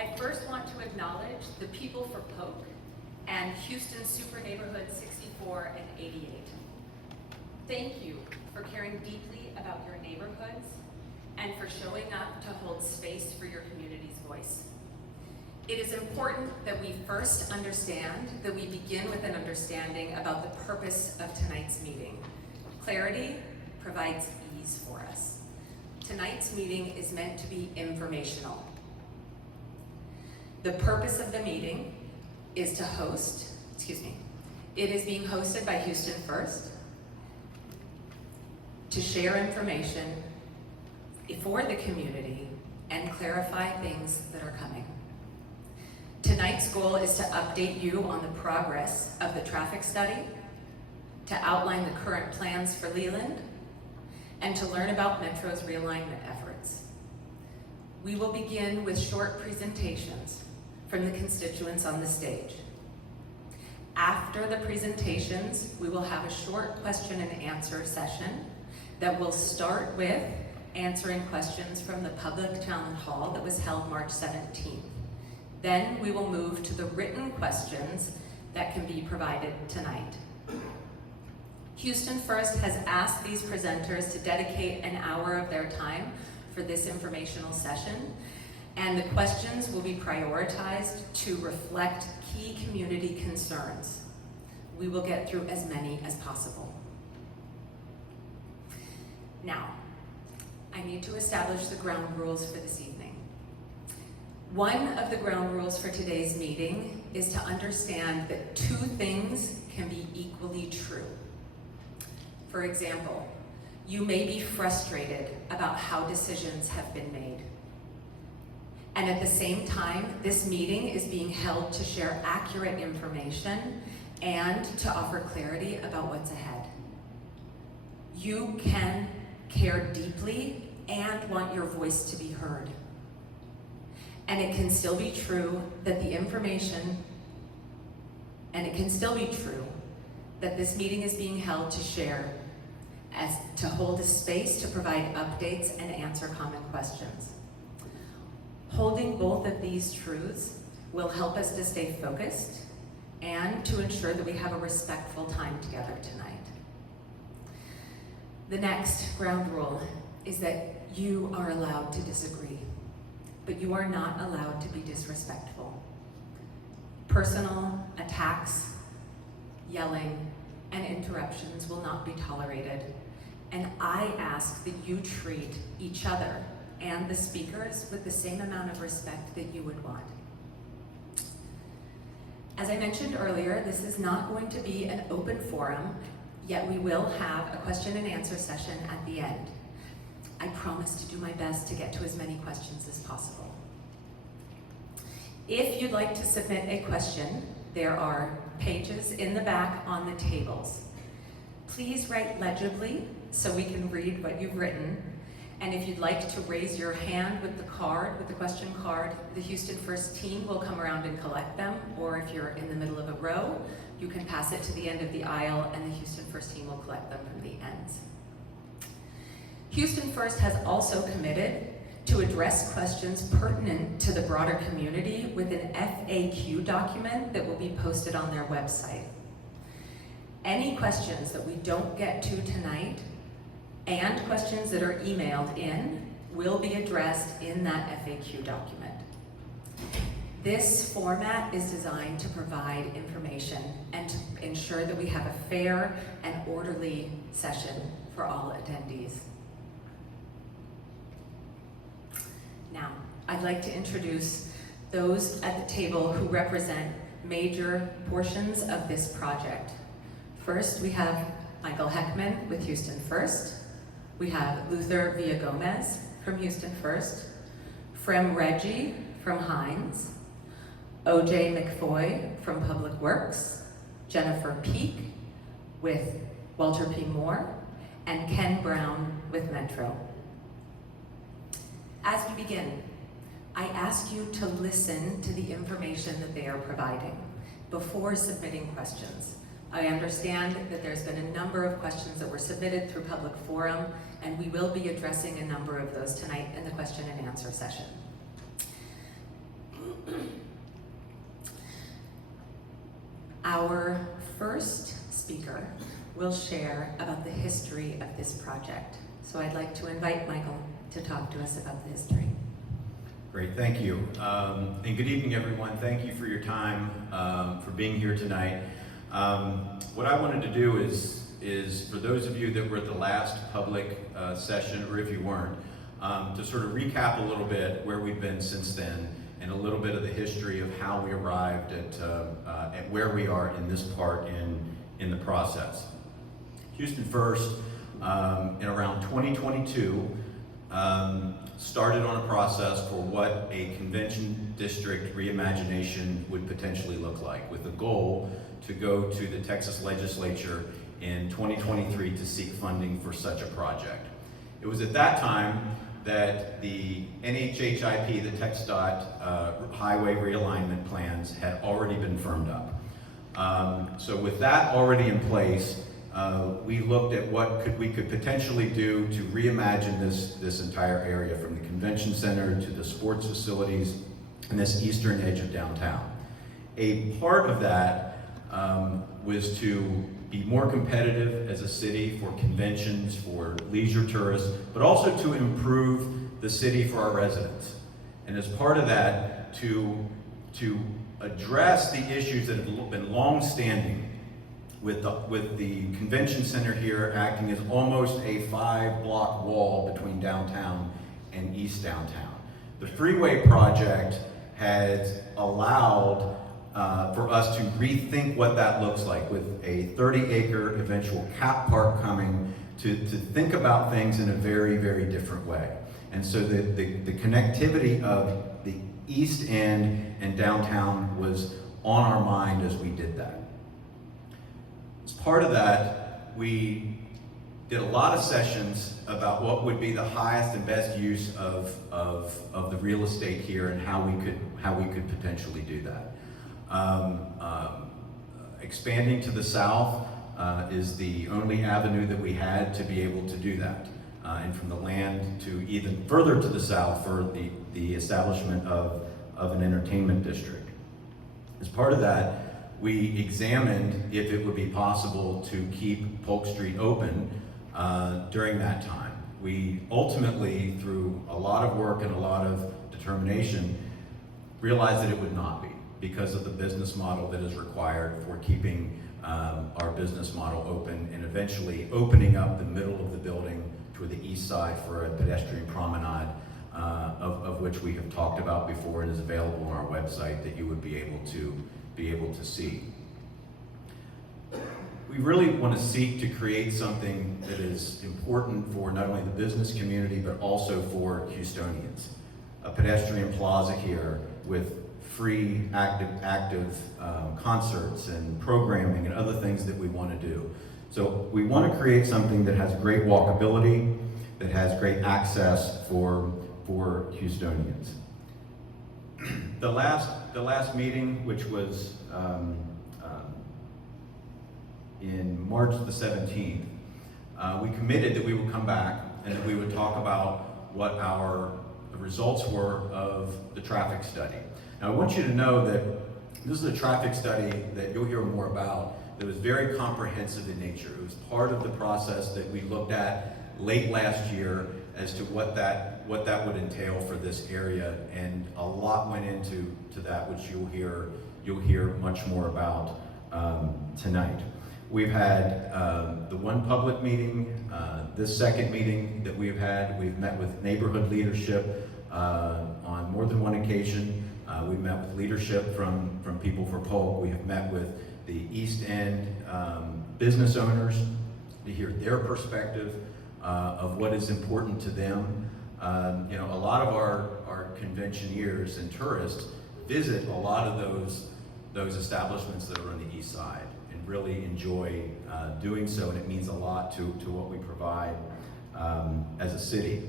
I first want to acknowledge the people for Polk and Houston Super Neighborhood 64 and 88. Thank you for caring deeply about your neighborhoods and for showing up to hold space for your community's voice. It is important that we first understand that we begin with an understanding about the purpose of tonight's meeting. Clarity provides ease for us. Tonight's meeting is meant to be informational. The purpose of the meeting is to it is being hosted by Houston First to share information for the community and clarify things that are coming. Tonight's goal is to update you on the progress of the traffic study, to outline the current plans for Leeland, and to learn about Metro's realignment efforts. We will begin with short presentations from the constituents on the stage. After the presentations, we will have a short question and answer session that will start with answering questions from the public town hall that was held March 17th. Then we will move to the written questions that can be provided tonight. Houston First has asked these presenters to dedicate an hour of their time for this informational session, and the questions will be prioritized to reflect key community concerns. We will get through as many as possible. Now, I need to establish the ground rules for this evening. One of the ground rules for today's meeting is to understand that two things can be equally true. For example, you may be frustrated about how decisions have been made. And at the same time, this meeting is being held to share accurate information and to offer clarity about what's ahead. You can care deeply and want your voice to be heard. And it can still be true that this meeting is being held to share, as to hold a space to provide updates and answer common questions. Holding both of these truths will help us to stay focused and to ensure that we have a respectful time together tonight. The next ground rule is that you are allowed to disagree, but you are not allowed to be disrespectful. Personal attacks, yelling, and interruptions will not be tolerated, and I ask that you treat each other and the speakers with the same amount of respect that you would want. As I mentioned earlier, this is not going to be an open forum, yet we will have a question and answer session at the end. I promise to do my best to get to as many questions as possible. If you'd like to submit a question, there are pages in the back on the tables. Please write legibly so we can read what you've written. And if you'd like to raise your hand with the question card, the Houston First team will come around and collect them. Or if you're in the middle of a row, you can pass it to the end of the aisle and the Houston First team will collect them from the ends. Houston First has also committed to address questions pertinent to the broader community with an FAQ document that will be posted on their website. Any questions that we don't get to tonight and questions that are emailed in will be addressed in that FAQ document. This format is designed to provide information and to ensure that we have a fair and orderly session for all attendees. Now, I'd like to introduce those at the table who represent major portions of this project. First, we have Michael Heckman with Houston First. We have Luther Villagomez from Houston First, Frem Reggie from Hines, OJ McFoy from Public Works, Jennifer Peak with Walter P. Moore, and Ken Brown with Metro. As we begin, I ask you to listen to the information that they are providing before submitting questions. I understand that there's been a number of questions that were submitted through public forum, and we will be addressing a number of those tonight in the question and answer session. Our first speaker will share about the history of this project. So I'd like to invite Michael to talk to us about the history. Great, thank you. And good evening, everyone. Thank you for your time, for being here tonight. What I wanted to do is for those of you that were at the last public session, or if you weren't, to sort of recap a little bit where we've been since then, and a little bit of the history of how we arrived at where we are in this part in the process. Houston First, in around 2022, started on a process for what a convention district reimagination would potentially look like, with the goal to go to the Texas legislature in 2023 to seek funding for such a project. It was at that time that the NHHIP, the TxDOT highway realignment plans, had already been firmed up. So with that already in place, we looked at what we could potentially do to reimagine this entire area, from the convention center to the sports facilities and this eastern edge of downtown. A part of that was to be more competitive as a city for conventions, for leisure tourists, but also to improve the city for our residents. And as part of that, to address the issues that have been long-standing with the convention center here acting as almost a 5-block wall between downtown and East Downtown. The freeway project has allowed for us to rethink what that looks like, with a 30-acre eventual cap park coming, to think about things in a very, very different way. And so the connectivity of the East End and downtown was on our mind as we did that. As part of that, we did a lot of sessions about what would be the highest and best use of the real estate here, and how we could potentially do that. Expanding to the south is the only avenue that we had to be able to do that. And from the land to even further to the south for the establishment of an entertainment district. As part of that, we examined if it would be possible to keep Polk Street open during that time. We ultimately, through a lot of work and a lot of determination, realized that it would not be, because of the business model that is required for keeping our business model open, and eventually opening up the middle of the building to the east side for a pedestrian promenade, of which we have talked about before and is available on our website, that you would be able to see. We really want to seek to create something that is important for not only the business community, but also for Houstonians. A pedestrian plaza here with free active concerts and programming and other things that we want to do. So we want to create something that has great walkability, that has great access for Houstonians. The last meeting, which was in March the 17th, we committed that we would come back and that we would talk about what the results were of the traffic study. Now, I want you to know that this is a traffic study that you'll hear more about, that was very comprehensive in nature. It was part of the process that we looked at late last year as to what that would entail for this area, and a lot went into that, which you'll hear much more about tonight. We've had the one public meeting. This second meeting that we've met with neighborhood leadership on more than one occasion. We've met with leadership from People for Polk. We have met with the East End business owners to hear their perspective of what is important to them. A lot of our conventioneers and tourists visit a lot of those establishments that are on the east side, and really enjoy doing so, and it means a lot to what we provide as a city.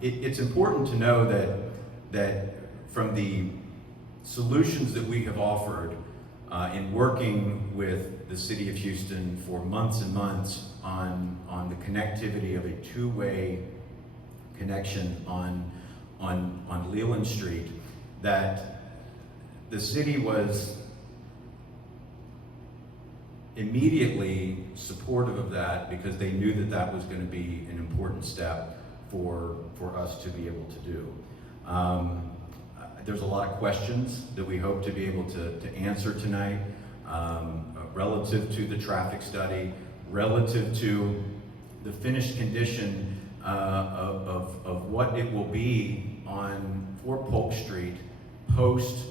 It's important to know that from the solutions that we have offered in working with the city of Houston for months and months on the connectivity of a two-way connection on Leeland Street, that the city was immediately supportive of that because they knew that that was going to be an important step for us to be able to do. There's a lot of questions that we hope to be able to answer tonight relative to the traffic study, relative to the finished condition of what it will be for Polk Street post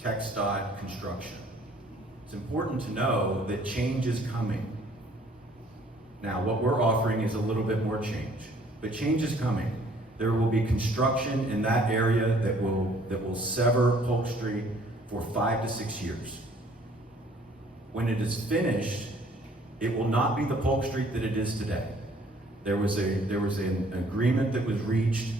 TxDOT construction. It's important to know that change is coming. Now, what we're offering is a little bit more change, but change is coming. There will be construction in that area that will sever Polk Street for 5 to 6 years. When it is finished, it will not be the Polk Street that it is today. There was an agreement that was reached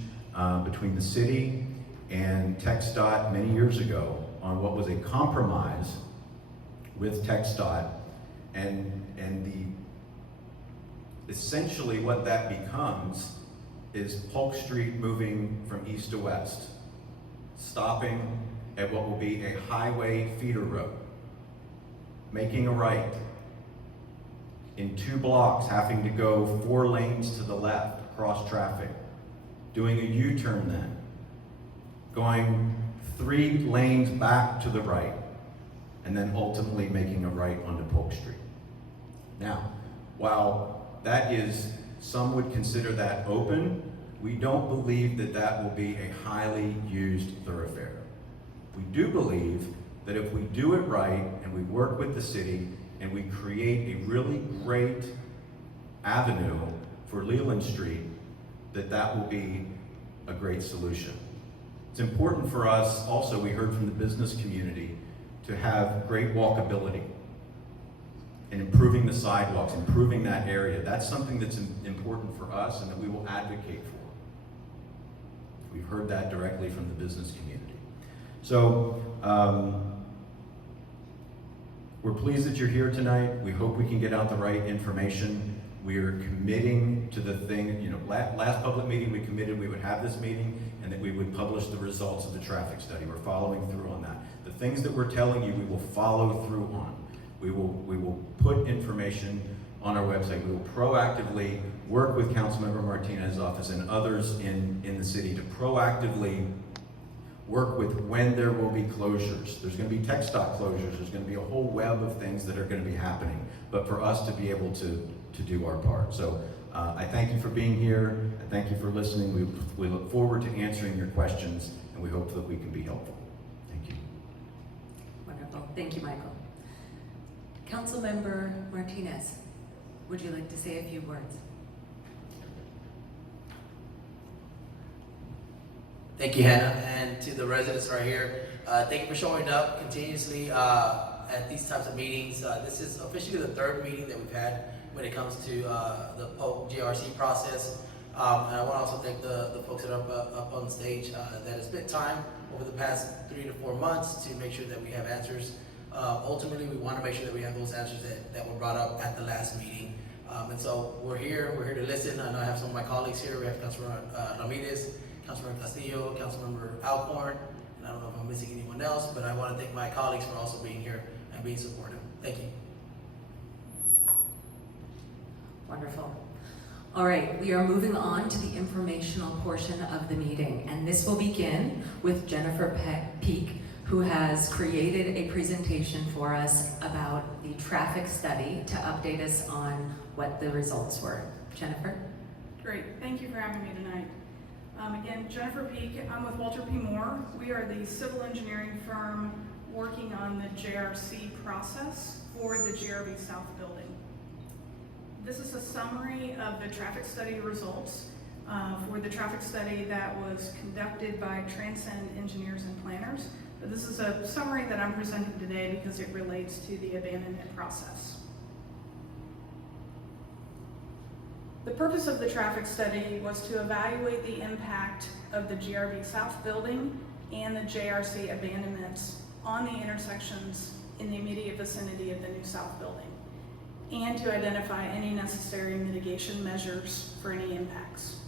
between the city and TxDOT many years ago on what was a compromise with TxDOT, and essentially what that becomes is Polk Street moving from east to west, stopping at what will be a highway feeder road, making a right in 2 blocks, having to go 4 lanes to the left, across traffic, doing a U-turn then, going 3 lanes back to the right, and then ultimately making a right onto Polk Street. Now, while that is, some would consider that open, we don't believe that that will be a highly used thoroughfare. We do believe that if we do it right and we work with the city and we create a really great avenue for Leeland Street, that will be a great solution. It's important for us also, we heard from the business community, to have great walkability and improving the sidewalks, improving that area. That's something that's important for us and that we will advocate for. We've heard that directly from the business community. So, we're pleased that you're here tonight. We hope we can get out the right information. We are committing to the thing, last public meeting we committed we would have this meeting and that we would publish the results of the traffic study. We're following through on that. The things that we're telling you, we will follow through on. We will put information on our website. We will proactively work with Councilmember Martinez's office and others in the city to proactively work with when there will be closures. There's going to be TxDOT closures. There's going to be a whole web of things that are going to be happening, but for us to be able to do our part. So I thank you for being here. I thank you for listening. We look forward to answering your questions, and we hope that we can be helpful. Thank you. Wonderful. Thank you, Michael. Councilmember Martinez, would you like to say a few words? Thank you, Hannah, and to the residents right here. Thank you for showing up continuously at these types of meetings. This is officially the 3rd meeting that we've had when it comes to the Polk GRC process. And I want to also thank the folks that are up on stage that have spent time over the past 3 to 4 months to make sure that we have answers. Ultimately, we want to make sure that we have those answers that were brought up at the last meeting. And so we're here to listen. I know I have some of my colleagues here. We have Councilmember Ramirez, Councilmember Castillo, Councilmember Alcorn, and I don't know if I'm missing anyone else, but I want to thank my colleagues for also being here and being supportive. Thank you. Wonderful. All right, we are moving on to the informational portion of the meeting, and this will begin with Jennifer Peak, who has created a presentation for us about the traffic study to update us on what the results were. Jennifer? Great, thank you for having me tonight. Again, Jennifer Peak, I'm with Walter P. Moore. We are the civil engineering firm working on the JRC process for the GRB South building. This is a summary of the traffic study results for the traffic study that was conducted by Transcend Engineers and Planners. But this is a summary that I'm presenting today because it relates to the abandonment process. The purpose of the traffic study was to evaluate the impact of the GRB South building and the JRC abandonments on the intersections in the immediate vicinity of the new South building, and to identify any necessary mitigation measures for any impacts.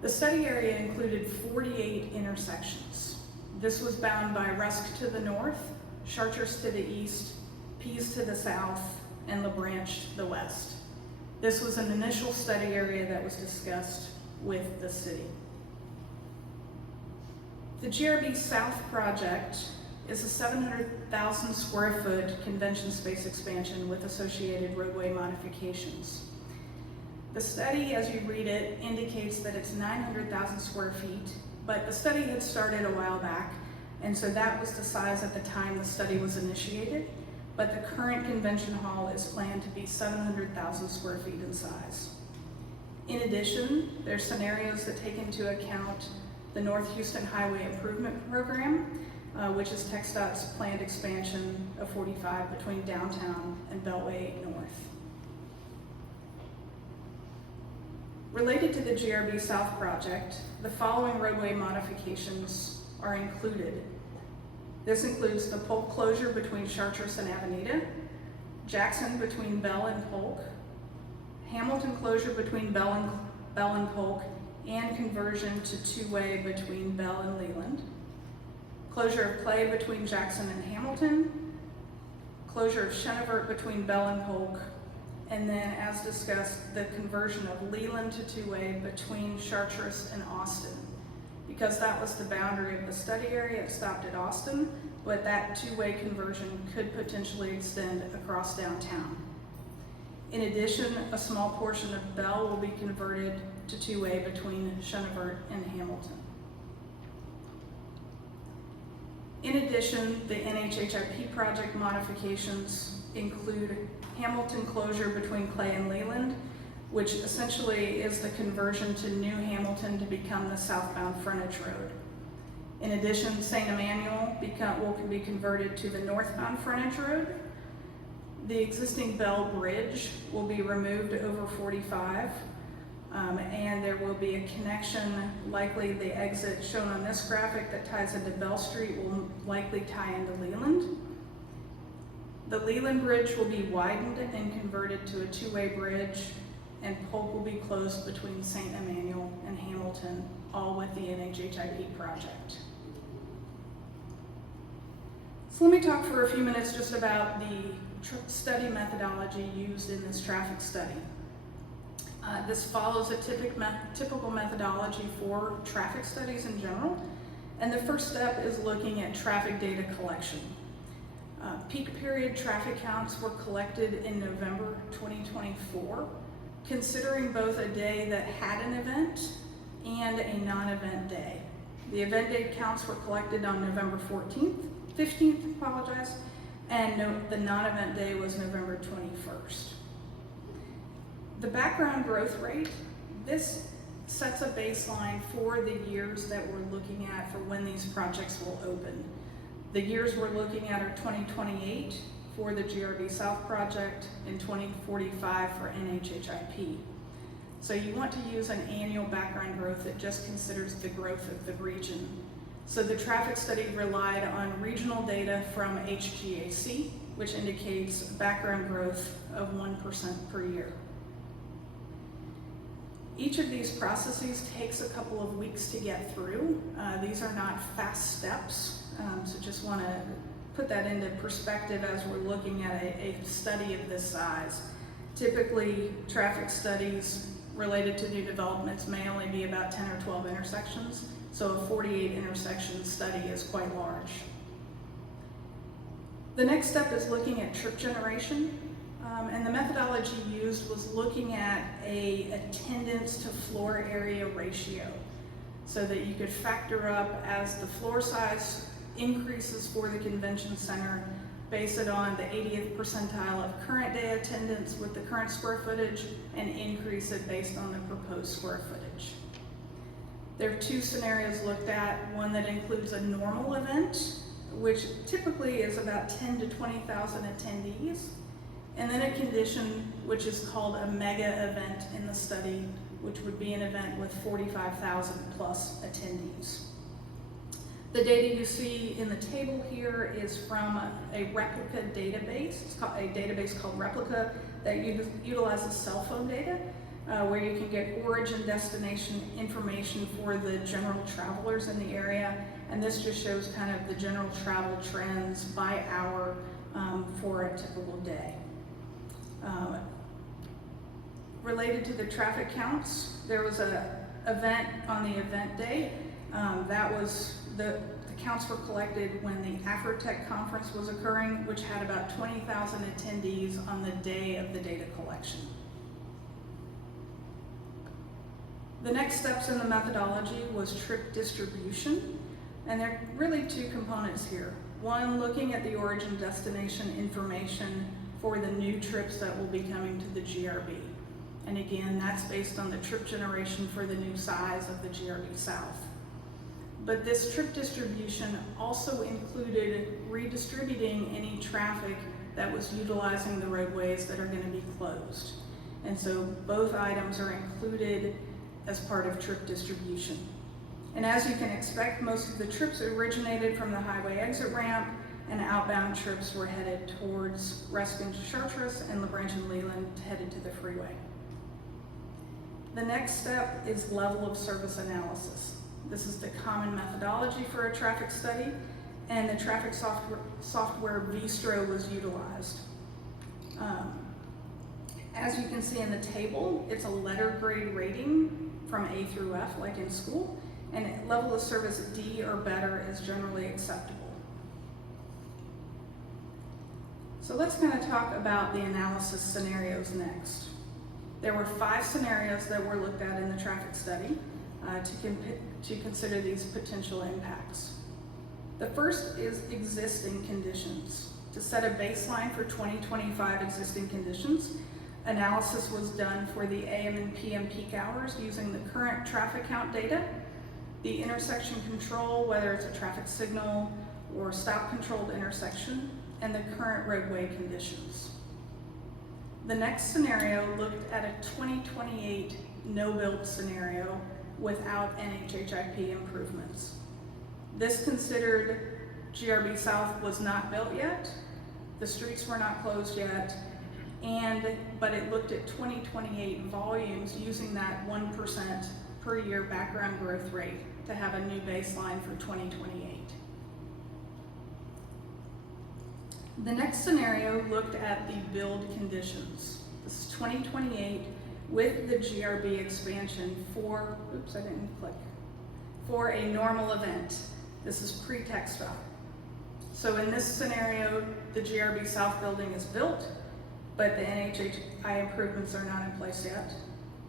The study area included 48 intersections. This was bound by Rusk to the north, Chartres to the east, Pease to the south, and La Branch to the west. This was an initial study area that was discussed with the city. The GRB South project is a 700,000 square foot convention space expansion with associated roadway modifications. The study, as you read it, indicates that it's 900,000 square feet, but the study had started a while back, and so that was the size at the time the study was initiated, but the current convention hall is planned to be 700,000 square feet in size. In addition, there's scenarios that take into account the North Houston Highway Improvement Program, which is TxDOT's planned expansion of 45 between downtown and Beltway North. Related to the GRB South project, the following roadway modifications are included. This includes the Polk closure between Chartres and Avenida, Jackson between Bell and Polk, Hamilton closure between Bell and Polk, and conversion to two-way between Bell and Leeland, closure of Clay between Jackson and Hamilton, closure of Chenevert between Bell and Polk, and then, as discussed, the conversion of Leeland to two-way between Chartres and Austin. Because that was the boundary of the study area, it stopped at Austin, but that two-way conversion could potentially extend across downtown. In addition, a small portion of Bell will be converted to two-way between Chenevert and Hamilton. In addition, the NHHIP project modifications include Hamilton closure between Clay and Leeland, which essentially is the conversion to New Hamilton to become the southbound frontage road. In addition, St. Emmanuel will be converted to the northbound frontage road. The existing Bell Bridge will be removed over 45, and there will be a connection, likely the exit shown on this graphic that ties into Bell Street will likely tie into Leeland. The Leeland Bridge will be widened and converted to a two-way bridge, and Polk will be closed between St. Emmanuel and Hamilton, all with the NHHIP project. So let me talk for a few minutes just about the study methodology used in this traffic study. This follows a typical methodology for traffic studies in general, and the first step is looking at traffic data collection. Peak period traffic counts were collected in November 2024, considering both a day that had an event and a non-event day. The event day counts were collected on November 15th, and the non-event day was November 21st. The background growth rate, this sets a baseline for the years that we're looking at for when these projects will open. The years we're looking at are 2028 for the GRB South project and 2045 for NHHIP. So you want to use an annual background growth that just considers the growth of the region. So the traffic study relied on regional data from HGAC, which indicates background growth of 1% per year. Each of these processes takes a couple of weeks to get through. These are not fast steps, so just want to put that into perspective as we're looking at a study of this size. Typically, traffic studies related to new developments may only be about 10 or 12 intersections, so a 48 intersection study is quite large. The next step is looking at trip generation. And the methodology used was looking at a attendance to floor area ratio so that you could factor up as the floor size increases for the convention center, base it on the 80th percentile of current day attendance with the current square footage, and increase it based on the proposed square footage. There are two scenarios looked at, one that includes a normal event, which typically is about 10 to 20,000 attendees, and then a condition which is called a mega event in the study, which would be an event with 45,000 plus attendees. The data you see in the table here is from a replica database. It's called a database called Replica that utilizes cell phone data. where you can get origin destination information for the general travelers in the area. And this just shows kind of the general travel trends by hour for a typical day. Related to the traffic counts, there was an event on the event day. That was the counts were collected when the Afrotech conference was occurring, which had about 20,000 attendees on the day of the data collection. The next steps in the methodology was trip distribution, and there are really two components here. One, looking at the origin destination information for the new trips that will be coming to the GRB. And again, that's based on the trip generation for the new size of the GRB South. But this trip distribution also included redistributing any traffic that was utilizing the roadways that are going to be closed. And so both items are included as part of trip distribution. And as you can expect, most of the trips originated from the highway exit ramp, and outbound trips were headed towards Ruskin, Chartres, and LaBranch and Leeland, headed to the freeway. The next step is level of service analysis. This is the common methodology for a traffic study, and the traffic software Vistro was utilized. As you can see in the table, it's a letter grade rating from A through F, like in school, and level of service D or better is generally acceptable. So let's kind of talk about the analysis scenarios next. There were 5 scenarios that were looked at in the traffic study to consider these potential impacts. The first is existing conditions. To set a baseline for 2025 existing conditions, analysis was done for the AM and PM peak hours using the current traffic count data, the intersection control, whether it's a traffic signal or stop controlled intersection, and the current roadway conditions. The next scenario looked at a 2028 no-build scenario without NHHIP improvements. This considered GRB South was not built yet, the streets were not closed yet, but it looked at 2028 volumes using that 1% per year background growth rate to have a new baseline for 2028. The next scenario looked at the build conditions. This is 2028 with the GRB expansion for a normal event. This is pre-Textile. So in this scenario, the GRB South building is built, but the NHHI improvements are not in place yet.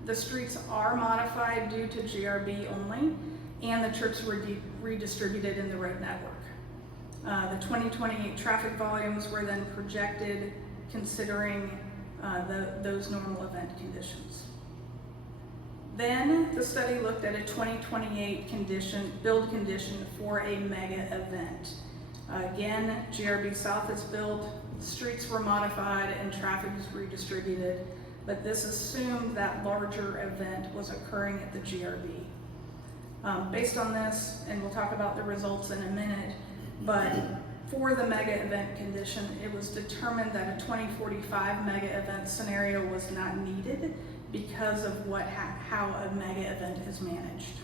The streets are modified due to GRB only, and the trips were redistributed in the road network. The 2028 traffic volumes were then projected considering those normal event conditions. Then the study looked at a 2028 build condition for a mega event. Again, GRB South is built, streets were modified, and traffic is redistributed, but this assumed that larger event was occurring at the GRB. Based on this, and we'll talk about the results in a minute, but for the mega event condition, it was determined that a 2045 mega event scenario was not needed because of how a mega event is managed.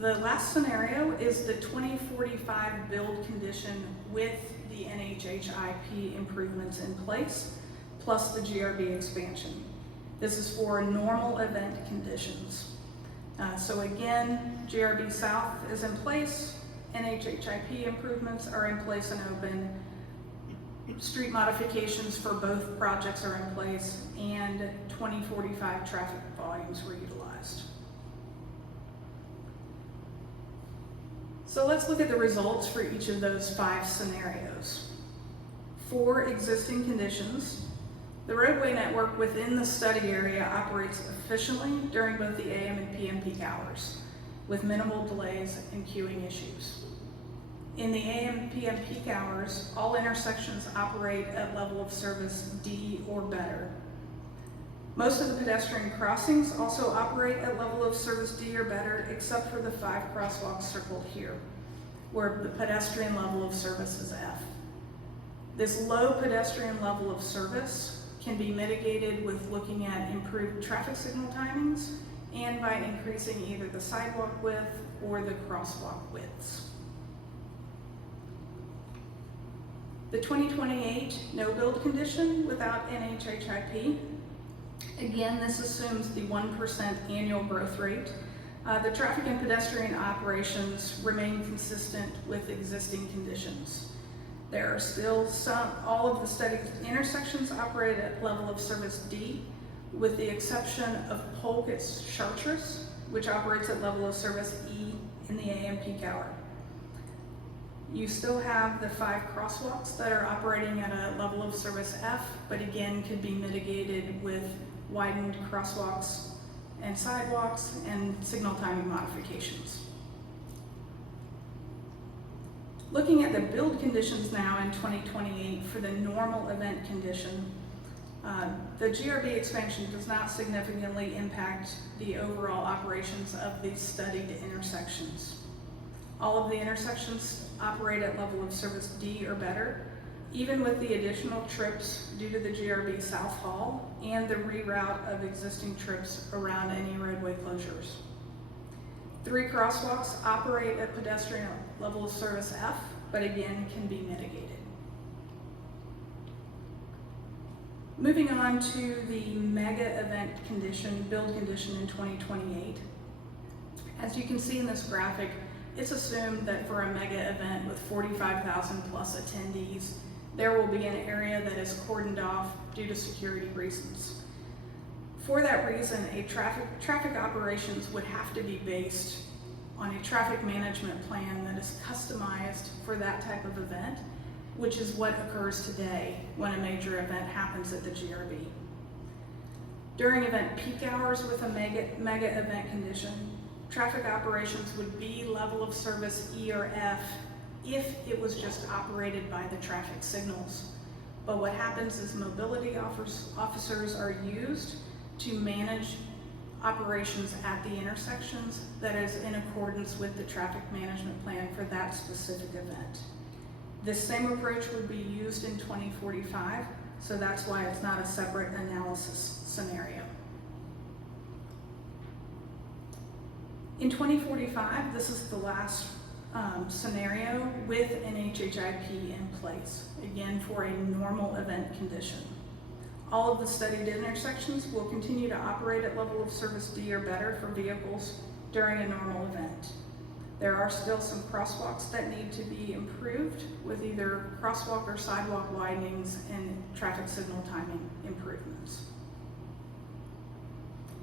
The last scenario is the 2045 build condition with the NHHIP improvements in place, plus the GRB expansion. This is for normal event conditions. So again, GRB South is in place, NHHIP improvements are in place and open, street modifications for both projects are in place, and 2045 traffic volumes were utilized. So let's look at the results for each of those 5 scenarios. For existing conditions, the roadway network within the study area operates efficiently during both the AM and PM peak hours, with minimal delays and queuing issues. In the AM and PM peak hours, all intersections operate at level of service D or better. Most of the pedestrian crossings also operate at level of service D or better, except for the 5 crosswalks circled here, where the pedestrian level of service is F. This low pedestrian level of service can be mitigated with looking at improved traffic signal timings and by increasing either the sidewalk width or the crosswalk widths. The 2028 no-build condition without NHHIP, again, this assumes the 1% annual growth rate. The traffic and pedestrian operations remain consistent with existing conditions. There are still all of the studied intersections operate at level of service D, with the exception of Polk at Chartres, which operates at level of service E in the AM peak hour. You still have the 5 crosswalks that are operating at a level of service F, but again could be mitigated with widened crosswalks and sidewalks and signal timing modifications. Looking at the build conditions now in 2028 for the normal event condition, the GRB expansion does not significantly impact the overall operations of these studied intersections. All of the intersections operate at level of service D or better, even with the additional trips due to the GRB South Hall and the reroute of existing trips around any roadway closures. 3 crosswalks operate at pedestrian level of service F, but again can be mitigated. Moving on to the mega event condition, build condition in 2028. As you can see in this graphic, it's assumed that for a mega event with 45,000 plus attendees, there will be an area that is cordoned off due to security reasons. For that reason, traffic operations would have to be based on a traffic management plan that is customized for that type of event, which is what occurs today when a major event happens at the GRB. During event peak hours with a mega event condition, traffic operations would be level of service E or F if it was just operated by the traffic signals. But what happens is mobility officers are used to manage operations at the intersections that is in accordance with the traffic management plan for that specific event. This same approach would be used in 2045, so that's why it's not a separate analysis scenario. In 2045, this is the last scenario with NHHIP in place, again for a normal event condition. All of the studied intersections will continue to operate at level of service D or better for vehicles during a normal event. There are still some crosswalks that need to be improved with either crosswalk or sidewalk widenings and traffic signal timing improvements.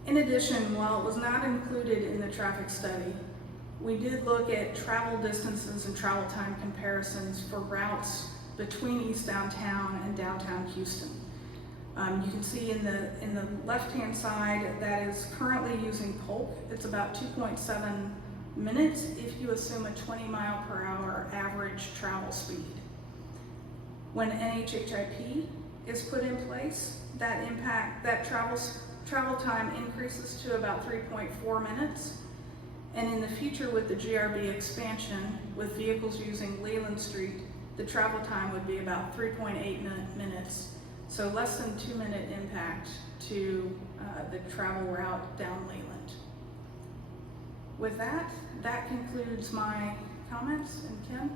In addition, while it was not included in the traffic study, we did look at travel distances and travel time comparisons for routes between East Downtown and downtown Houston. You can see in the left-hand side that is currently using Polk. It's about 2.7 minutes if you assume a 20-mile-per-hour average travel speed. When NHHIP is put in place, that travel time increases to about 3.4 minutes. And in the future with the GRB expansion, with vehicles using Leeland Street, the travel time would be about 3.8 minutes. So less than 2-minute impact to the travel route down Leeland. With that concludes my comments. And Kim?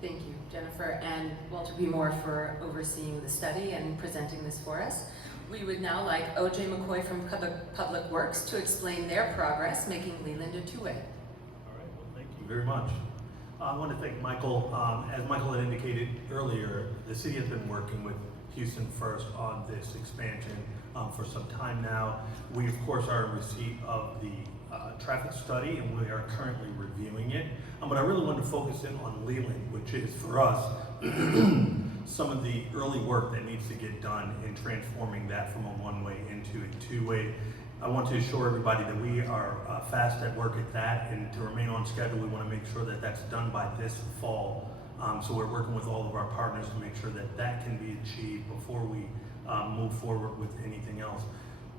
Thank you, Jennifer, and Walter P. Moore for overseeing the study and presenting this for us. We would now like O.J. McCoy from Public Works to explain their progress making Leeland a two-way. All right, well, thank you very much. I want to thank Michael. As Michael had indicated earlier, the city has been working with Houston First on this expansion for some time now. We, of course, are in receipt of the traffic study, and we are currently reviewing it. But I really want to focus in on Leeland, which is, for us, some of the early work that needs to get done in transforming that from a one-way into a two-way. I want to assure everybody that we are fast at work at that, and to remain on schedule, we want to make sure that that's done by this fall. So we're working with all of our partners to make sure that that can be achieved before we move forward with anything else.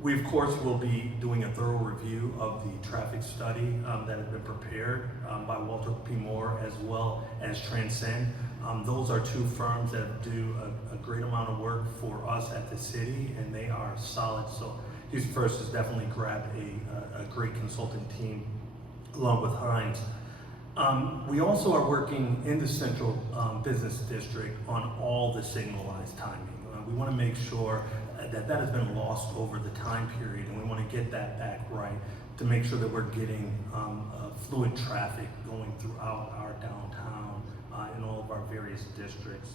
We, of course, will be doing a thorough review of the traffic study that has been prepared by Walter P. Moore as well as Transcend. Those are two firms that do a great amount of work for us at the city, and they are solid. So Houston First has definitely grabbed a great consultant team along with Hines. We also are working in the central business district on all the signalized timing. We want to make sure that has been lost over the time period, and we want to get that back right to make sure that we're getting fluid traffic going throughout our downtown in all of our various districts.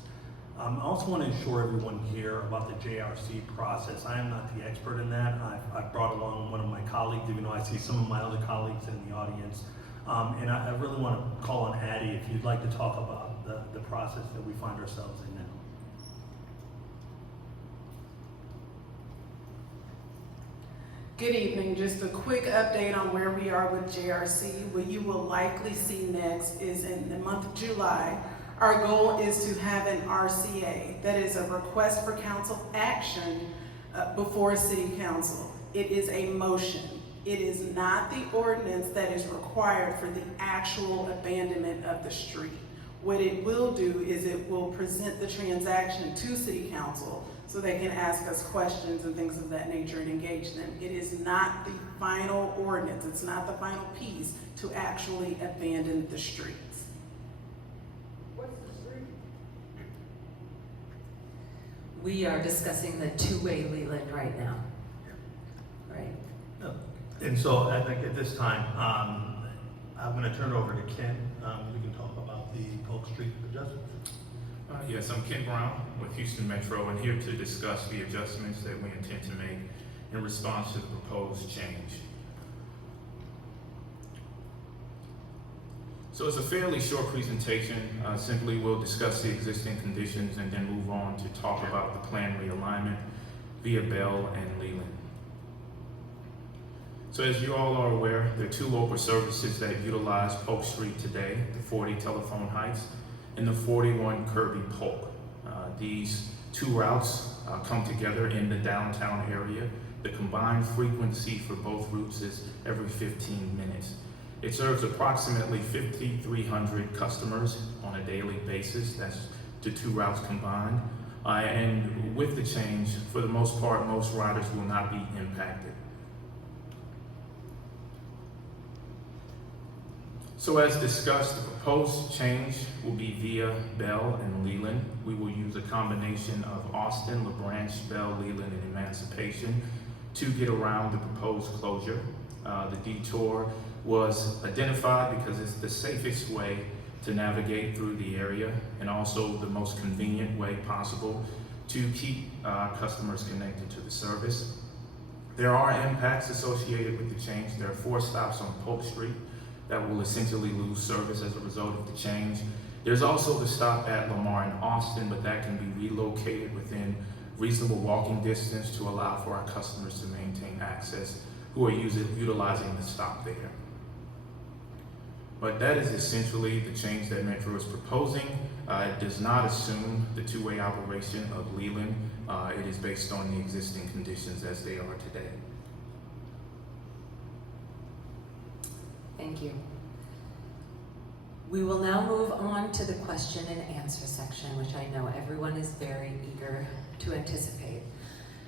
I also want to assure everyone here about the JRC process. I am not the expert in that. I've brought along one of my colleagues, even though I see some of my other colleagues in the audience. And I really want to call on Addie if you'd like to talk about the process that we find ourselves in now. Good evening. Just a quick update on where we are with JRC. What you will likely see next is in the month of July, our goal is to have an RCA, that is a request for council action before City Council. It is a motion. It is not the ordinance that is required for the actual abandonment of the street. What it will do is it will present the transaction to City Council so they can ask us questions and things of that nature and engage them. It is not the final ordinance. It's not the final piece to actually abandon the streets. What's the street? We are discussing the two-way Leeland right now. Right. And so I think at this time, I'm going to turn it over to Ken. We can talk about the Polk Street adjustments. Yes, I'm Ken Brown with Houston Metro, and here to discuss the adjustments that we intend to make in response to the proposed change. So it's a fairly short presentation. Simply we'll discuss the existing conditions and then move on to talk about the planned realignment via Bell and Leeland. So as you all are aware, there are two local services that utilize Polk Street today, the 40 Telephone Heights and the 41 Kirby Polk. These two routes come together in the downtown area. The combined frequency for both routes is every 15 minutes. It serves approximately 5,300 customers on a daily basis. That's the two routes combined. And with the change, for the most part, most riders will not be impacted. So as discussed, the proposed change will be via Bell and Leeland. We will use a combination of Austin, LaBranch, Bell, Leeland, and Emancipation to get around the proposed closure. The detour was identified because it's the safest way to navigate through the area and also the most convenient way possible to keep customers connected to the service. There are impacts associated with the change. There are 4 stops on Polk Street that will essentially lose service as a result of the change. There's also the stop at Lamar and Austin, but that can be relocated within reasonable walking distance to allow for our customers to maintain access who are utilizing the stop there. But that is essentially the change that Metro is proposing. It does not assume the two-way operation of Leeland. It is based on the existing conditions as they are today. Thank you. We will now move on to the question and answer section, which I know everyone is very eager to anticipate.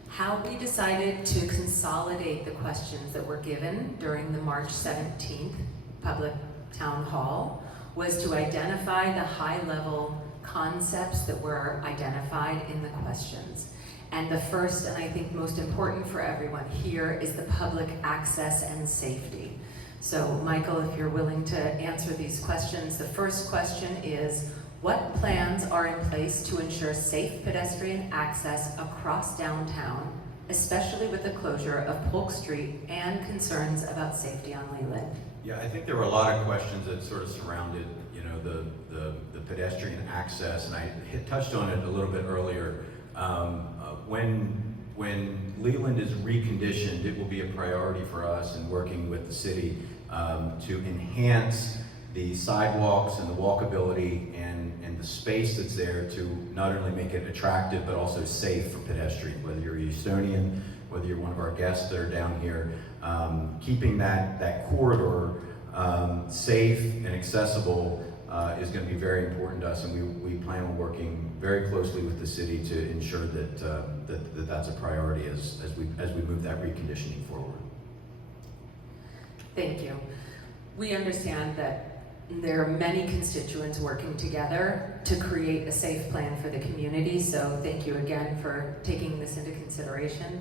How we decided to consolidate the questions that were given during the March 17th public town hall was to identify the high-level concepts that were identified in the questions. And the first, and I think most important for everyone here, is the public access and safety. So Michael, if you're willing to answer these questions, the first question is, what plans are in place to ensure safe pedestrian access across downtown, especially with the closure of Polk Street and concerns about safety on Leeland? Yeah, I think there were a lot of questions that sort of surrounded, you know, the pedestrian access, and I touched on it a little bit earlier. When Leeland is reconditioned, it will be a priority for us in working with the city to enhance the sidewalks and the walkability and the space that's there to not only make it attractive but also safe for pedestrians, whether you're a Houstonian, whether you're one of our guests that are down here, keeping that corridor safe and accessible is going to be very important to us, and we plan on working very closely with the city to ensure that that's a priority as we move that reconditioning forward. Thank you. We understand that there are many constituents working together to create a safe plan for the community, so thank you again for taking this into consideration.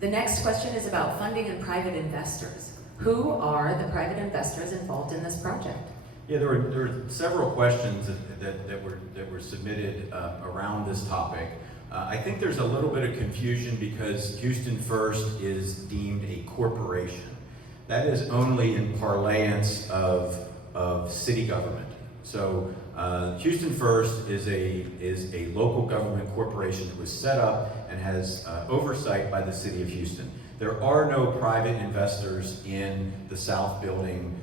The next question is about funding and private investors. Who are the private investors involved in this project? Yeah, there were several questions that were submitted around this topic. I think there's a little bit of confusion because Houston First is deemed a corporation. That is only in parlance of city government. So Houston First is a local government corporation that was set up and has oversight by the city of Houston. There are no private investors in the South Building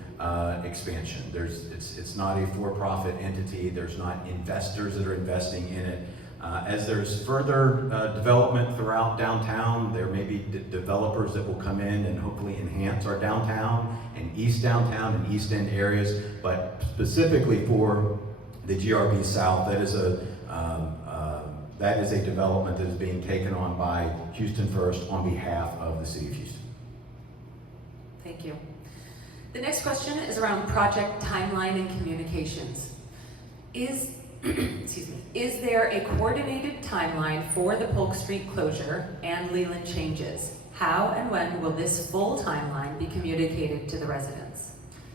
expansion. It's not a for-profit entity. There's not investors that are investing in it. As there's further development throughout downtown, there may be developers that will come in and hopefully enhance our downtown and East Downtown and East End areas, but specifically for the GRB South, that is a development that is being taken on by Houston First on behalf of the City of Houston. Thank you. The next question is around project timeline and communications. Is there a coordinated timeline for the Polk Street closure and Leeland changes? How and when will this full timeline be communicated to the residents?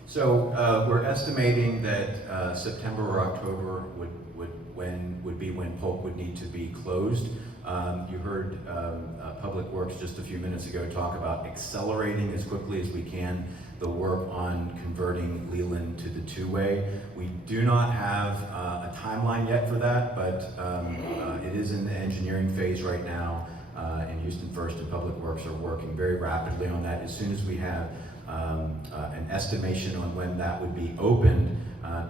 So we're estimating that September or October would be when Polk would need to be closed. You heard Public Works just a few minutes ago talk about accelerating as quickly as we can the work on converting Leeland to the two-way. We do not have a timeline yet for that, but it is in the engineering phase right now, and Houston First and Public Works are working very rapidly on that. As soon as we have an estimation on when that would be opened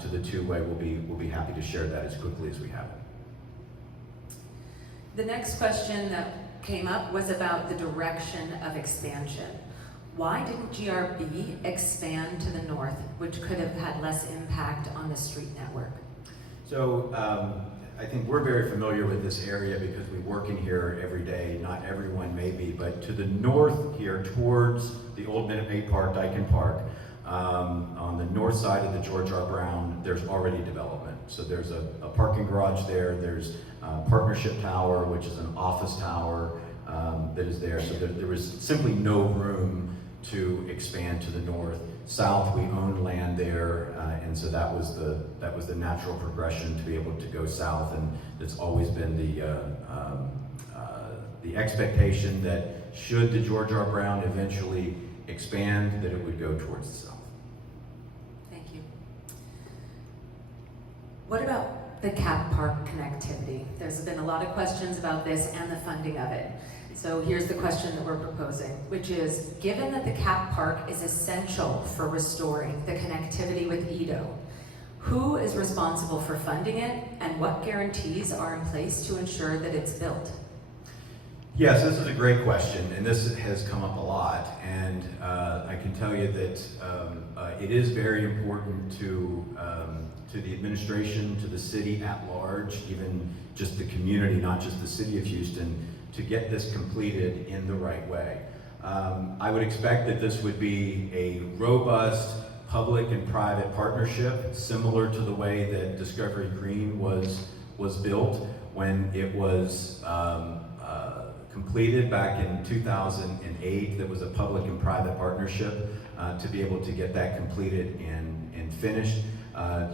to the two-way, we'll be happy to share that as quickly as we have it. The next question that came up was about the direction of expansion. Why didn't GRB expand to the north, which could have had less impact on the street network? So I think we're very familiar with this area because we work in here every day. Not everyone may be, but to the north here towards the old Minute Maid Park, Dyken Park, on the north side of the George R. Brown, there's already development. So there's a parking garage there, there's a Partnership Tower, which is an office tower that is there. So there was simply no room to expand to the north. South, we own land there, and so that was the natural progression to be able to go south, and it's always been the expectation that should the George R. Brown eventually expand, that it would go towards the south. Thank you. What about the Cap Park connectivity? There's been a lot of questions about this and the funding of it. So here's the question that we're proposing, which is, given that the Cap Park is essential for restoring the connectivity with Edo, who is responsible for funding it, and what guarantees are in place to ensure that it's built? Yes, this is a great question, and this has come up a lot, and I can tell you that it is very important to the administration, to the city at large, even just the community, not just the city of Houston, to get this completed in the right way. I would expect that this would be a robust public and private partnership, similar to the way that Discovery Green was built when it was completed back in 2008. There was a public and private partnership to be able to get that completed and finished.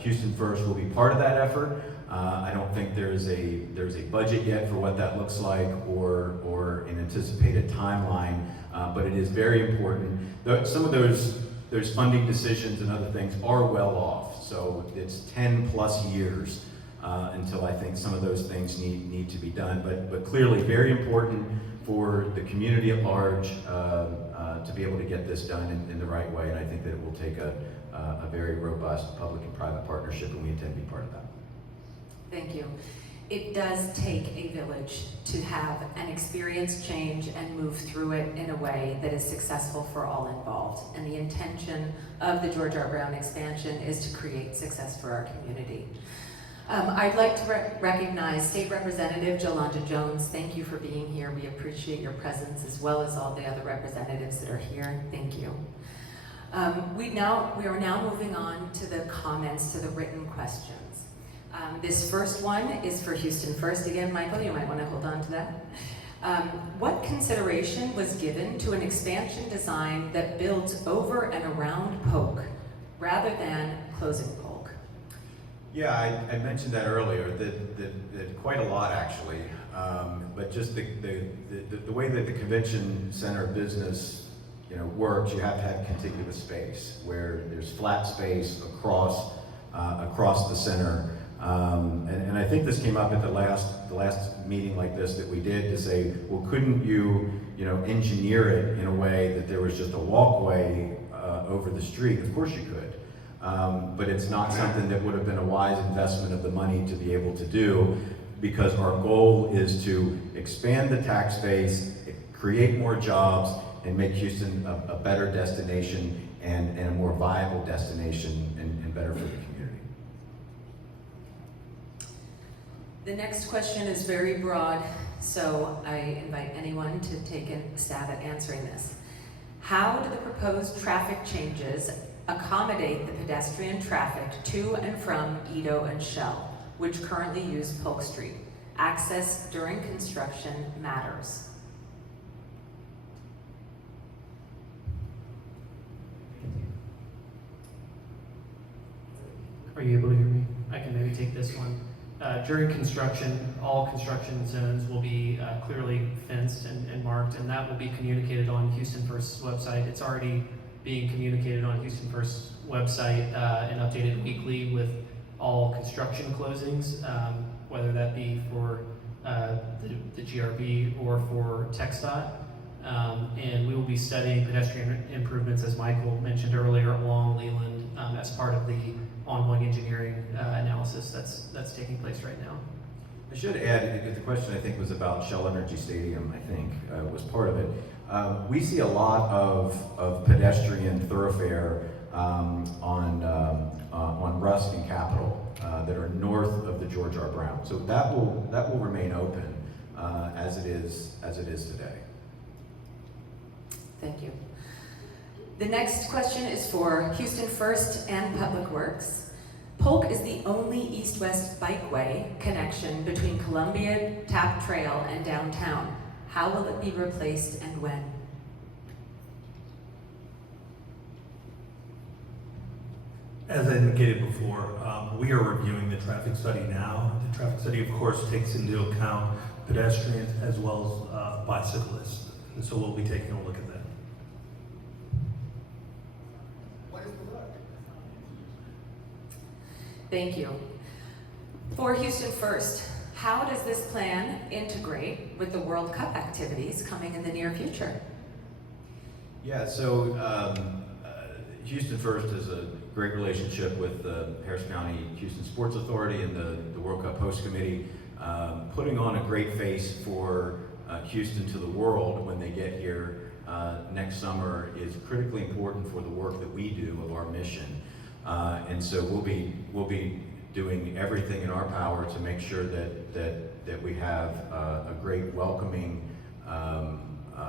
Houston First will be part of that effort. I don't think there's a budget yet for what that looks like or an anticipated timeline, but it is very important. Some of those funding decisions and other things are well off, so it's 10 plus years until I think some of those things need to be done, but clearly very important for the community at large to be able to get this done in the right way, and I think that it will take a very robust public and private partnership, and we intend to be part of that. Thank you. it does take a village to have an experience change and move through it in a way that is successful for all involved. And the intention of the George R. Brown expansion is to create success for our community. I'd like to recognize State Representative Jolanda Jones. Thank you for being here. We appreciate your presence, as well as all the other representatives that are here. Thank you. We are now moving on to the comments, to the written questions. This first one is for Houston First. Again, Michael, you might want to hold on to that. What consideration was given to an expansion design that builds over and around Polk rather than closing Polk? Yeah, I mentioned that earlier, that quite a lot actually, but just the way that the convention center business works, you have to have contiguous space where there's flat space across the center. And I think this came up at the last meeting like this that we did, to say, well, couldn't you engineer it in a way that there was just a walkway over the street? Of course you could, but it's not something that would have been a wise investment of the money to be able to do, because our goal is to expand the tax base, create more jobs, and make Houston a better destination and a more viable destination and better for the community. The next question is very broad, so I invite anyone to take a stab at answering this. How do the proposed traffic changes accommodate the pedestrian traffic to and from Edo and Shell, which currently use Polk Street? Access during construction matters. Are you able to hear me? I can maybe take this one. During construction, all construction zones will be clearly fenced and marked, and that will be communicated on Houston First's website. It's already being communicated on Houston First's website and updated weekly with all construction closings, whether that be for the GRB or for TxDOT. And we will be studying pedestrian improvements, as Michael mentioned earlier, along Leeland as part of the ongoing engineering analysis that's taking place right now. I should add, the question I think was about Shell Energy Stadium, I think, was part of it. We see a lot of pedestrian thoroughfare on Rusk and Capitol that are north of the George R. Brown. So that will remain open as it is today. Thank you. The next question is for Houston First and Public Works. Polk is the only east-west bikeway connection between Columbia, Tap Trail, and downtown. How will it be replaced and when? As I indicated before, we are reviewing the traffic study now. The traffic study, of course, takes into account pedestrians as well as bicyclists. And so we'll be taking a look at that. Thank you. For Houston First, how does this plan integrate with the World Cup activities coming in the near future? Yeah, so Houston First is a great relationship with the Harris County Houston Sports Authority and the World Cup Host Committee, putting on a great face for Houston to the world when they get here next summer is critically important for the work that we do of our mission. And so we'll be doing everything in our power to make sure that we have a great welcoming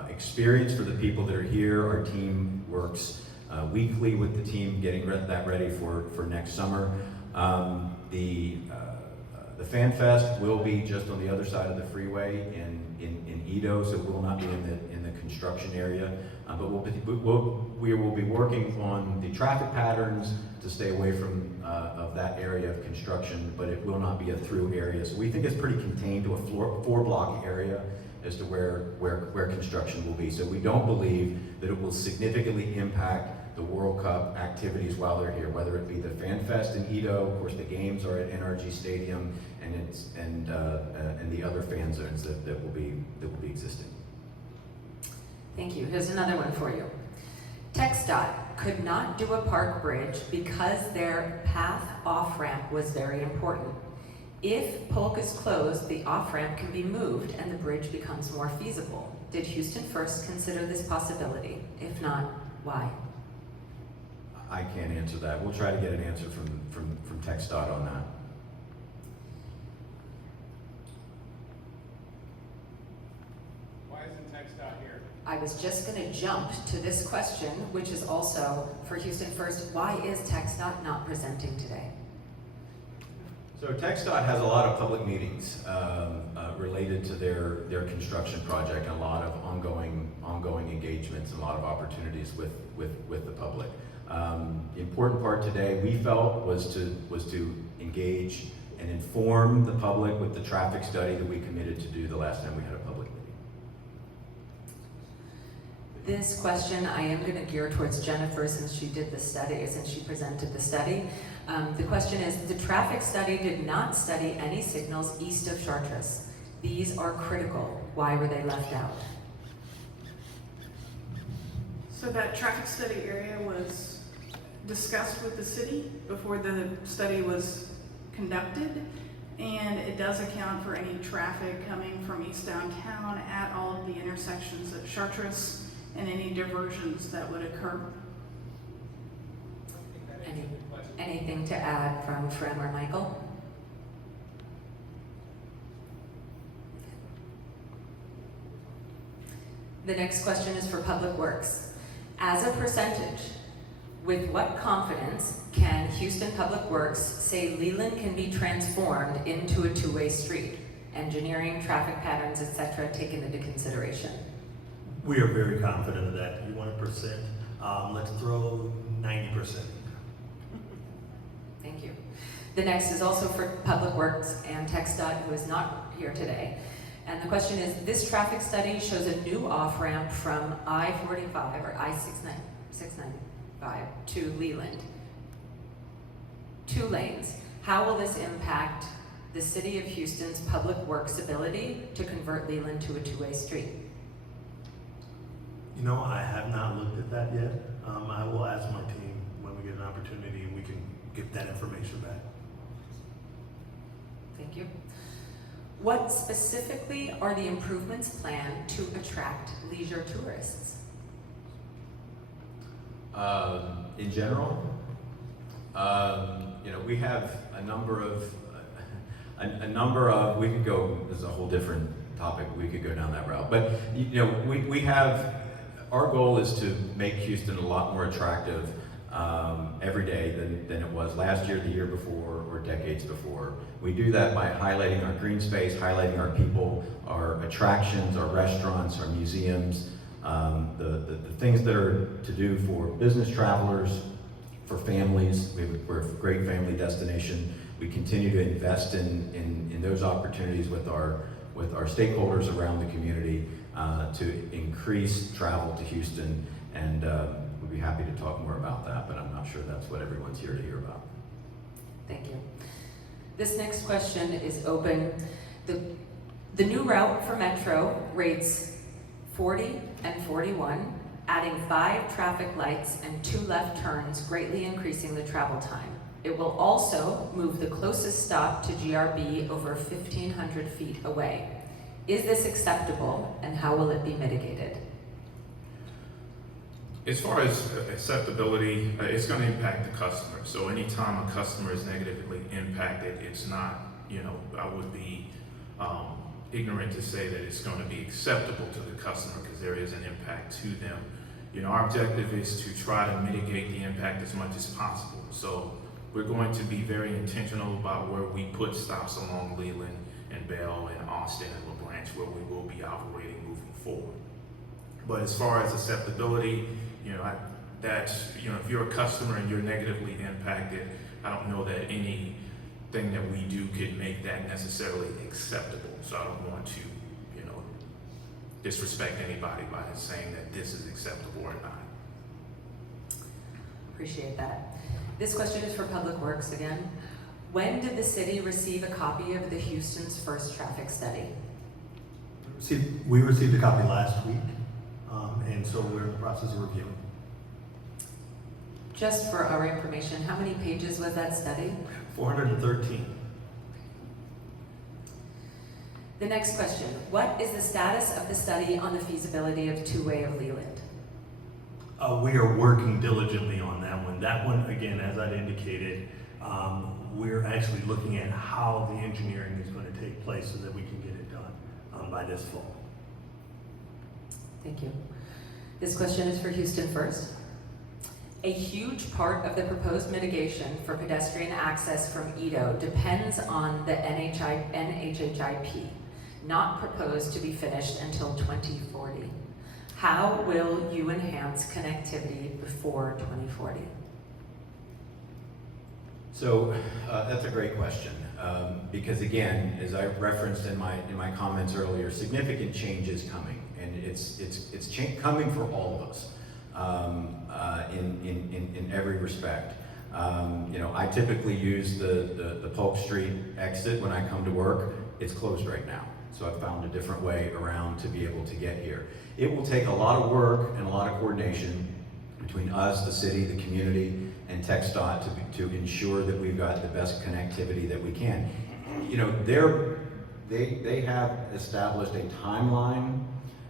experience for the people that are here. Our team works weekly with the team getting that ready for next summer. The Fan Fest will be just on the other side of the freeway in Edo, so we'll not be in the construction area. But we will be working on the traffic patterns to stay away from of that area of construction, but it will not be a through area. So we think it's pretty contained to a four block area as to where construction will be. So we don't believe that it will significantly impact the World Cup activities while they're here, whether it be the Fan Fest in Edo, of course the games are at NRG Stadium, and the other fan zones that will be existing. Thank you. Here's another one for you. TxDOT could not do a park bridge because their path off-ramp was very important. If Polk is closed, the off-ramp can be moved and the bridge becomes more feasible. Did Houston First consider this possibility? If not, why? I can't answer that. We'll try to get an answer from TxDOT on that. Why isn't TxDOT here? I was just going to jump to this question, which is also for Houston First. Why is TxDOT not presenting today? So TxDOT has a lot of public meetings related to their construction project, and a lot of ongoing engagements and a lot of opportunities with the public. The important part today, we felt, was to engage and inform the public with the traffic study that we committed to do the last time we had a public meeting. This question I am going to gear towards Jennifer, since she did the study, since she presented the study. The question is, the traffic study did not study any signals east of Chartres. These are critical. Why were they left out? So that traffic study area was discussed with the city before the study was conducted, and it does account for any traffic coming from east downtown at all of the intersections at Chartres and any diversions that would occur. Anything to add from Frem or Michael? The next question is for Public Works. As a percentage, with what confidence can Houston Public Works say Leeland can be transformed into a two-way street? Engineering, traffic patterns, etc. taken into consideration. We are very confident of that. You want a percent? Let's throw 90%. Thank you. The next is also for Public Works and TxDOT, who is not here today. And the question is, this traffic study shows a new off-ramp from I-45 or I-695 to Leeland. 2 lanes. How will this impact the City of Houston's Public Works ability to convert Leeland to a two-way street? You know, I have not looked at that yet. I will ask my team when we get an opportunity and we can get that information back. Thank you. What specifically are the improvements planned to attract leisure tourists? In general, we have a number of, we could go, this is a whole different topic, we could go down that route. But, we have, our goal is to make Houston a lot more attractive every day than it was last year, the year before, or decades before. We do that by highlighting our green space, highlighting our people, our attractions, our restaurants, our museums, the things that are to do for business travelers, for families. We're a great family destination. We continue to invest in those opportunities with our stakeholders around the community to increase travel to Houston, and we'd be happy to talk more about that, but I'm not sure that's what everyone's here to hear about. Thank you. This next question is open. The new route for Metro rates 40 and 41, adding 5 traffic lights and 2 left turns, greatly increasing the travel time. It will also move the closest stop to GRB over 1,500 feet away. Is this acceptable, and how will it be mitigated? As far as acceptability, it's going to impact the customer. So anytime a customer is negatively impacted, it's not, I would be ignorant to say that it's going to be acceptable to the customer, because there is an impact to them. Our objective is to try to mitigate the impact as much as possible. So we're going to be very intentional about where we put stops along Leeland and Bell and Austin and LaBranch, where we will be operating moving forward. But as far as acceptability, if you're a customer and you're negatively impacted, I don't know that anything that we do could make that necessarily acceptable. So I don't want to, disrespect anybody by saying that this is acceptable or not. Appreciate that. This question is for Public Works again. When did the city receive a copy of the Houston's first traffic study? We received a copy last week, and so we're in the process of reviewing. Just for our information, how many pages was that study? 413. The next question, what is the status of the study on the feasibility of two-way of Leeland? We are working diligently on that one. That one, again, as I'd indicated, we're actually looking at how the engineering is going to take place so that we can get it done by this fall. Thank you. This question is for Houston First. A huge part of the proposed mitigation for pedestrian access from Edo depends on the NHIP, not proposed to be finished until 2040. How will you enhance connectivity before 2040? So that's a great question, because again, as I referenced in my comments earlier, significant change is coming, and it's coming for all of us in every respect. You know, I typically use the Polk Street exit when I come to work. It's closed right now, so I've found a different way around to be able to get here. It will take a lot of work and a lot of coordination between us, the city, the community, and TxDOT to ensure that we've got the best connectivity that we can. You know, they have established a timeline,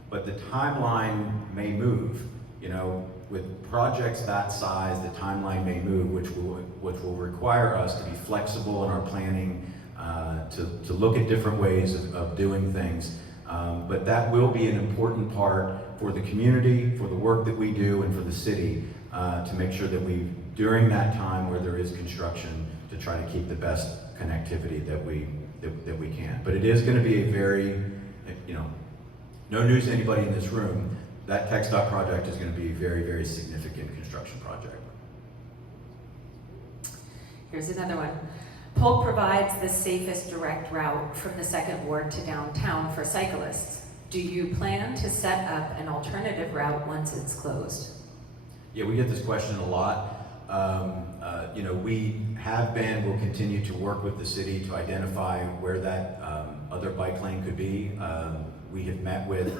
but the timeline may move. You know, with projects that size, the timeline may move, which will require us to be flexible in our planning, to look at different ways of doing things. But that will be an important part for the community, for the work that we do, and for the city, to make sure that we, during that time where there is construction, to try to keep the best connectivity that we can. But it is going to be a very, you know, no news to anybody in this room, that TxDOT project is going to be a very, very significant construction project. Here's another one. Polk provides the safest direct route from the Second Ward to downtown for cyclists. Do you plan to set up an alternative route once it's closed? Yeah, we get this question a lot. You know, we have been, will continue to work with the city to identify where that other bike lane could be. We have met with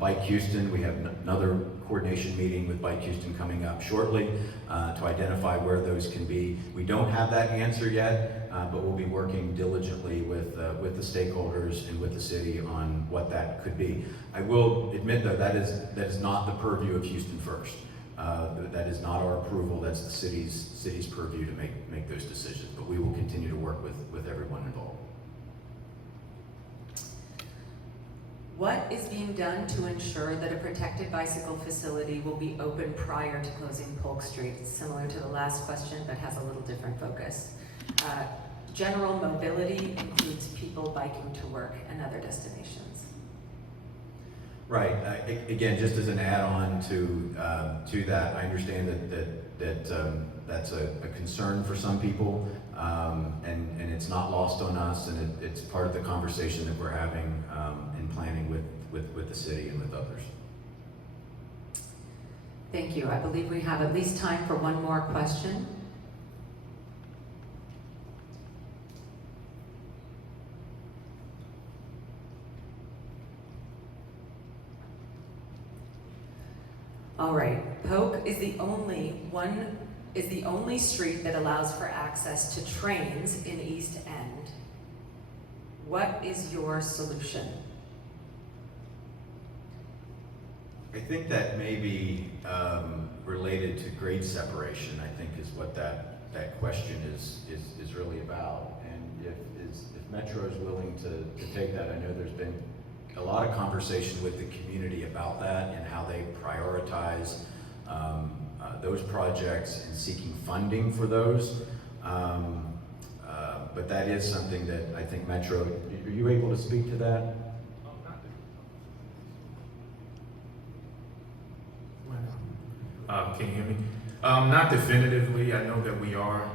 Bike Houston. We have another coordination meeting with Bike Houston coming up shortly to identify where those can be. We don't have that answer yet, but we'll be working diligently with the stakeholders and with the city on what that could be. I will admit though, that is not the purview of Houston First. That is not our approval. That's the city's purview to make those decisions. But we will continue to work with everyone involved. What is being done to ensure that a protected bicycle facility will be open prior to closing Polk Street? It's similar to the last question, but has a little different focus. General mobility includes people biking to work and other destinations. Right. Again, just as an add-on to that, I understand that that's a concern for some people, and it's not lost on us, and it's part of the conversation that we're having in planning with the city and with others. Thank you. I believe we have at least time for one more question. All right, Polk is the only street that allows for access to trains in East End. What is your solution? I think that may be related to grade separation, I think is what that question is really about. And if Metro is willing to take that, I know there's been a lot of conversation with the community about that and how they prioritize those projects and seeking funding for those. But that is something that I think Metro, are you able to speak to that? Can you hear me? Not definitively. I know that we are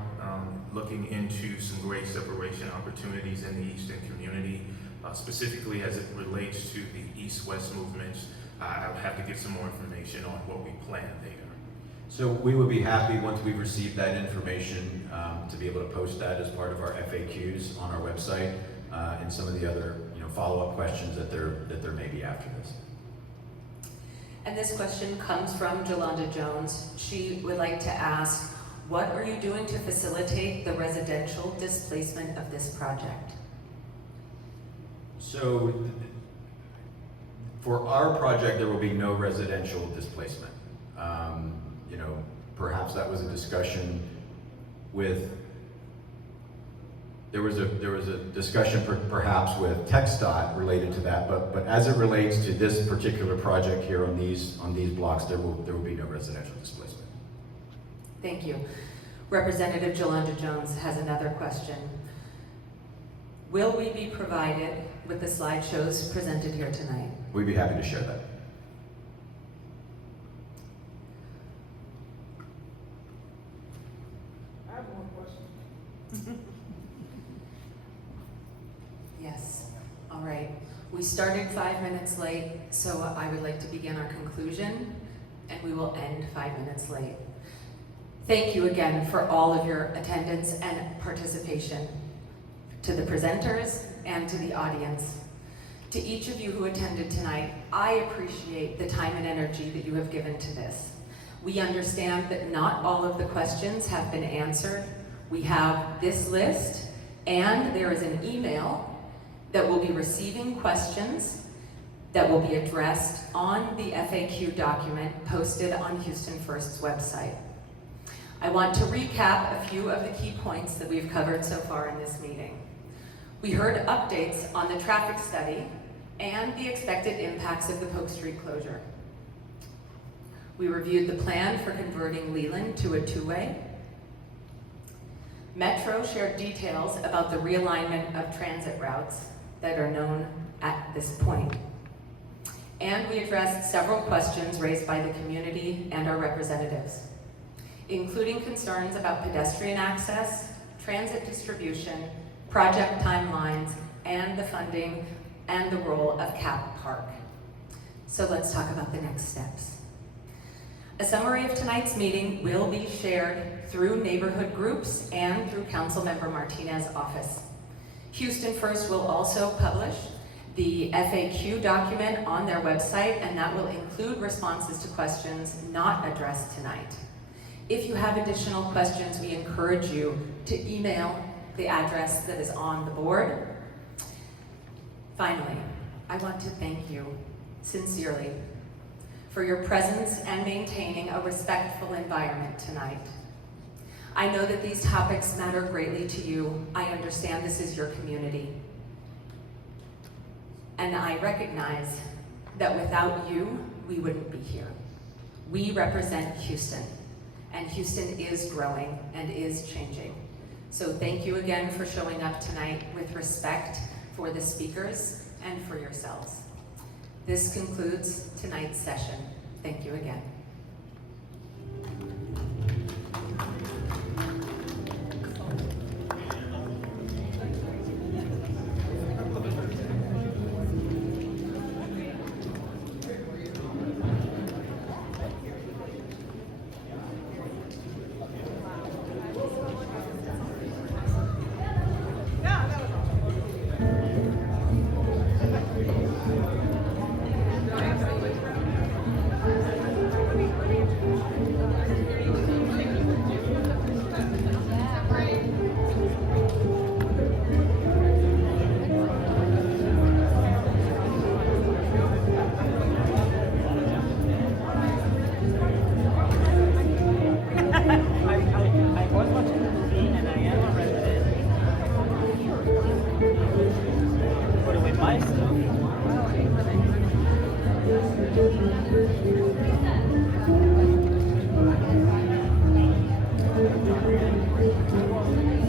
looking into some grade separation opportunities in the Eastern community, specifically as it relates to the East-West movements. I'll have to get some more information on what we plan there. So we would be happy once we've received that information to be able to post that as part of our FAQs on our website and some of the other follow-up questions that there may be after this. And this question comes from Jolanda Jones. She would like to ask, what are you doing to facilitate the residential displacement of this project? So for our project, there will be no residential displacement. You know, perhaps that was a discussion with, there was a discussion perhaps with TxDOT related to that, but as it relates to this particular project here on these blocks, there will be no residential displacement. Thank you. Representative Jolanda Jones has another question. Will we be provided with the slideshows presented here tonight? We'd be happy to share that. I have one question. Yes. All right. We started 5 minutes late, so I would like to begin our conclusion, and we will end 5 minutes late. Thank you again for all of your attendance and participation. To the presenters and to the audience. To each of you who attended tonight, I appreciate the time and energy that you have given to this. We understand that not all of the questions have been answered. We have this list, and there is an email that will be receiving questions that will be addressed on the FAQ document posted on Houston First's website. I want to recap a few of the key points that we've covered so far in this meeting. We heard updates on the traffic study and the expected impacts of the Polk Street closure. We reviewed the plan for converting Leeland to a two-way. Metro shared details about the realignment of transit routes that are known at this point. And we addressed several questions raised by the community and our representatives, including concerns about pedestrian access, transit distribution, project timelines, and the funding and the role of Cap Park. So let's talk about the next steps. A summary of tonight's meeting will be shared through neighborhood groups and through Councilmember Martinez's office. Houston First will also publish the FAQ document on their website, and that will include responses to questions not addressed tonight. If you have additional questions, we encourage you to email the address that is on the board. Finally, I want to thank you sincerely for your presence and maintaining a respectful environment tonight. I know that these topics matter greatly to you. I understand this is your community. And I recognize that without you, we wouldn't be here. We represent Houston, and Houston is growing and is changing. So thank you again for showing up tonight with respect for the speakers and for yourselves. This concludes tonight's session. Thank you again.